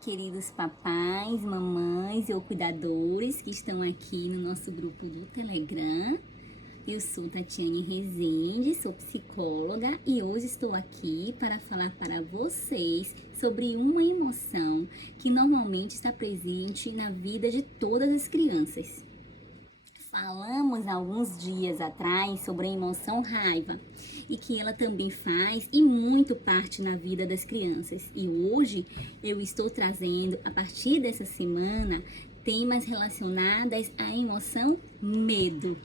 queridos papais, mamães ou cuidadores que estão aqui no nosso grupo do Telegram. Eu sou Tatiane Rezende, sou psicóloga e hoje estou aqui para falar para vocês sobre uma emoção que normalmente está presente na vida de todas as crianças. Falamos alguns dias atrás sobre a emoção raiva e que ela também faz e muito parte na vida das crianças. E hoje eu estou trazendo, a partir dessa semana, temas relacionados à emoção medo.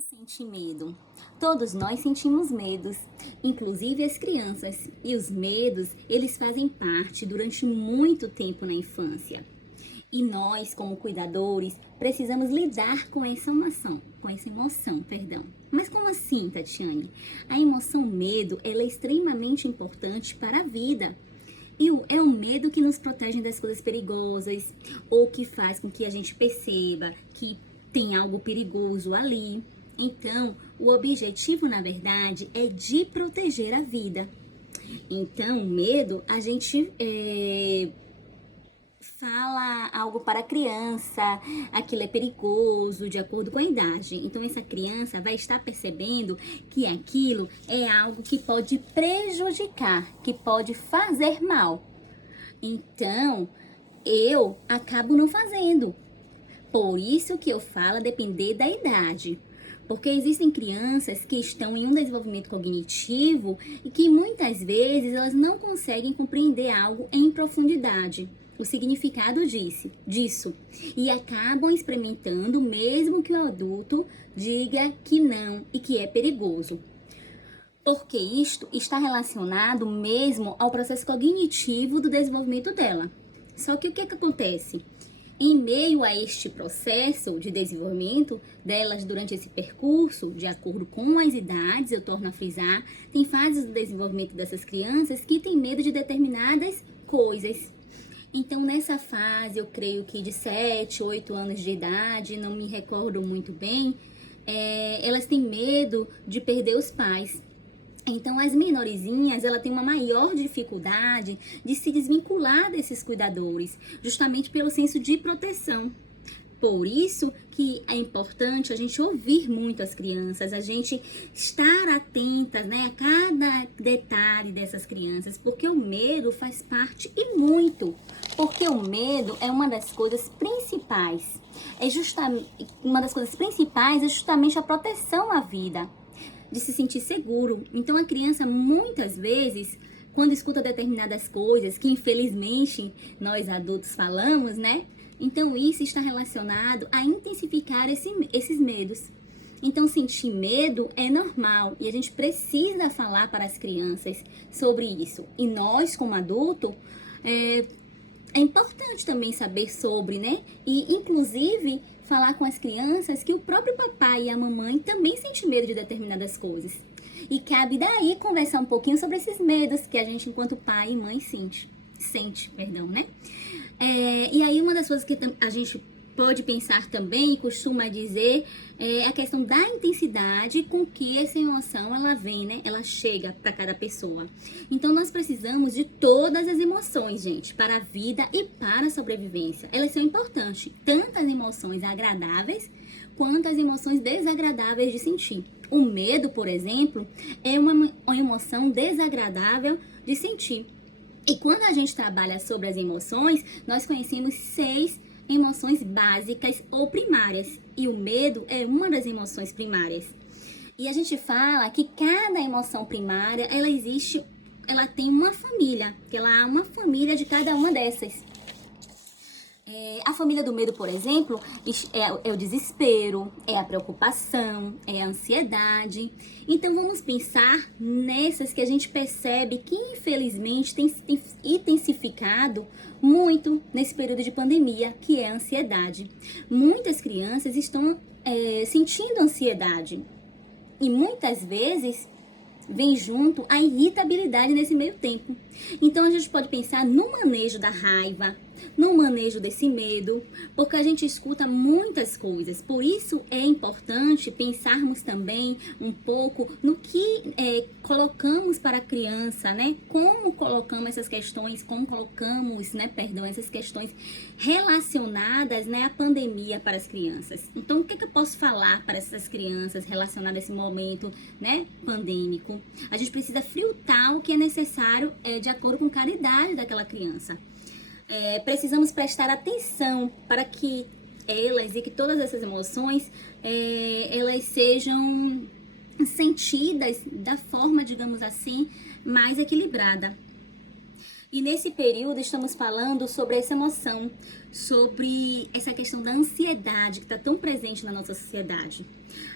Sente medo. Todos nós sentimos medos, inclusive as crianças. E os medos, eles fazem parte durante muito tempo na infância. E nós, como cuidadores, precisamos lidar com essa emoção, Mas como assim, Tatiane? A emoção medo, ela é extremamente importante para a vida. E é o medo que nos protege das coisas perigosas, ou que faz com que a gente perceba que tem algo perigoso ali. Então, o objetivo, na verdade, é de proteger a vida. Então, medo, a gente fala algo para a criança, aquilo é perigoso, de acordo com a idade. Então, essa criança vai estar percebendo que aquilo é algo que pode prejudicar, que pode fazer mal. Então, eu acabo não fazendo. Por isso que eu falo depender da idade. Porque existem crianças que estão em um desenvolvimento cognitivo e que muitas vezes elas não conseguem compreender algo em profundidade, o significado disso, e acabam experimentando mesmo que o adulto diga que não e que é perigoso. Porque isto está relacionado mesmo ao processo cognitivo do desenvolvimento dela. Só que o que acontece? Em meio a este processo de desenvolvimento delas durante esse percurso, de acordo com as idades, eu torno a frisar, tem fases do desenvolvimento dessas crianças que têm medo de determinadas coisas. Então, nessa fase, eu creio que de 7, 8 anos de idade, não me recordo muito bem, elas têm medo de perder os pais. Então, as menorzinhas, ela tem uma maior dificuldade de se desvincular desses cuidadores, justamente pelo senso de proteção. Por isso que é importante a gente ouvir muito as crianças, a gente estar atentas, a cada detalhe dessas crianças, porque o medo faz parte e muito, porque o medo é uma das coisas principais. Uma das coisas principais é justamente a proteção à vida, de se sentir seguro. Então a criança muitas vezes, quando escuta determinadas coisas que infelizmente nós adultos falamos, então isso está relacionado a intensificar esses medos. Então sentir medo é normal e a gente precisa falar para as crianças sobre isso. E nós como adulto, é importante também saber sobre, E inclusive falar com as crianças que o próprio papai e a mamãe também sentem medo de determinadas coisas. E cabe daí conversar um pouquinho sobre esses medos que a gente, enquanto pai e mãe, sente, E aí uma das coisas que a gente pode pensar também e costuma dizer é a questão da intensidade com que essa emoção ela vem, ela chega para cada pessoa. Então nós precisamos de todas as emoções, gente, para a vida e para a sobrevivência. Elas são importantes, tanto as emoções agradáveis quanto as emoções desagradáveis de sentir. O medo, por exemplo, é uma emoção desagradável de sentir. E quando a gente trabalha sobre as emoções, nós conhecemos 6 emoções básicas ou primárias. E o medo é uma das emoções primárias. E a gente fala que cada emoção primária, ela tem uma família, que ela há uma família de cada uma dessas. A família do medo, por exemplo, é o desespero, é a preocupação, é a ansiedade. Então vamos pensar nessas que a gente percebe que infelizmente tem intensificado muito nesse período de pandemia, que é a ansiedade. Muitas crianças estão sentindo ansiedade e muitas vezes vem junto a irritabilidade nesse meio tempo. Então a gente pode pensar no manejo da raiva, no manejo desse medo, porque a gente escuta muitas coisas. Por isso é importante pensarmos também um pouco no que colocamos para a criança, né? Como colocamos essas questões, essas questões relacionadas, né, à pandemia para as crianças. Então, o que eu posso falar para essas crianças relacionadas a esse momento, né, pandêmico? A gente precisa filtrar o que é necessário de acordo com cada idade daquela criança. Precisamos prestar atenção para que elas e que todas essas emoções elas sejam sentidas da forma, digamos assim, mais equilibrada. E nesse período estamos falando sobre essa emoção, sobre essa questão da ansiedade que está tão presente na nossa sociedade.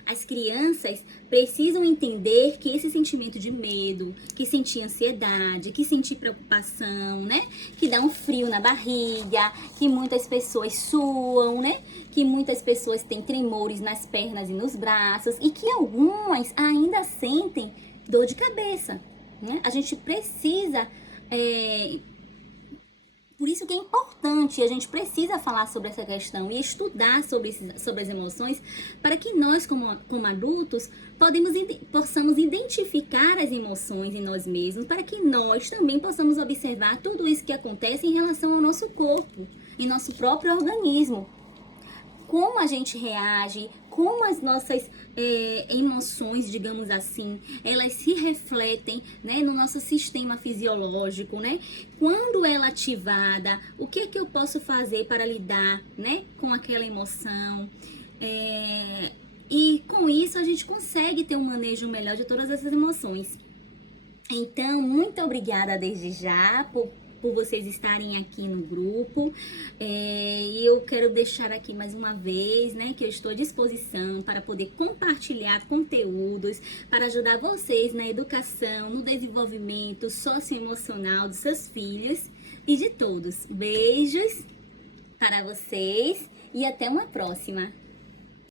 As crianças precisam entender que esse sentimento de medo, que sentir ansiedade, que sentir preocupação, né? Que dá um frio na barriga, que muitas pessoas suam, né? Que muitas pessoas têm tremores nas pernas e nos braços e que algumas ainda sentem dor de cabeça, né? A gente precisa... Por isso que é importante, a gente precisa falar sobre essa questão e estudar sobre as emoções para que nós, como adultos, possamos identificar as emoções em nós mesmos, para que nós também possamos observar tudo isso que acontece em relação ao nosso corpo, em nosso próprio organismo. Como a gente reage, como as nossas emoções, digamos assim, elas se refletem, né, no nosso sistema fisiológico, né? Quando ela é ativada, o que eu posso fazer para lidar, né, com aquela emoção? E com isso a gente consegue ter um manejo melhor de todas essas emoções. Então, muito obrigada desde já por vocês estarem aqui no grupo. E eu quero deixar aqui mais uma vez, né, que eu estou à disposição para poder compartilhar conteúdos, para ajudar vocês na educação, no desenvolvimento socioemocional dos seus filhos e de todos. Beijos para vocês e até uma próxima!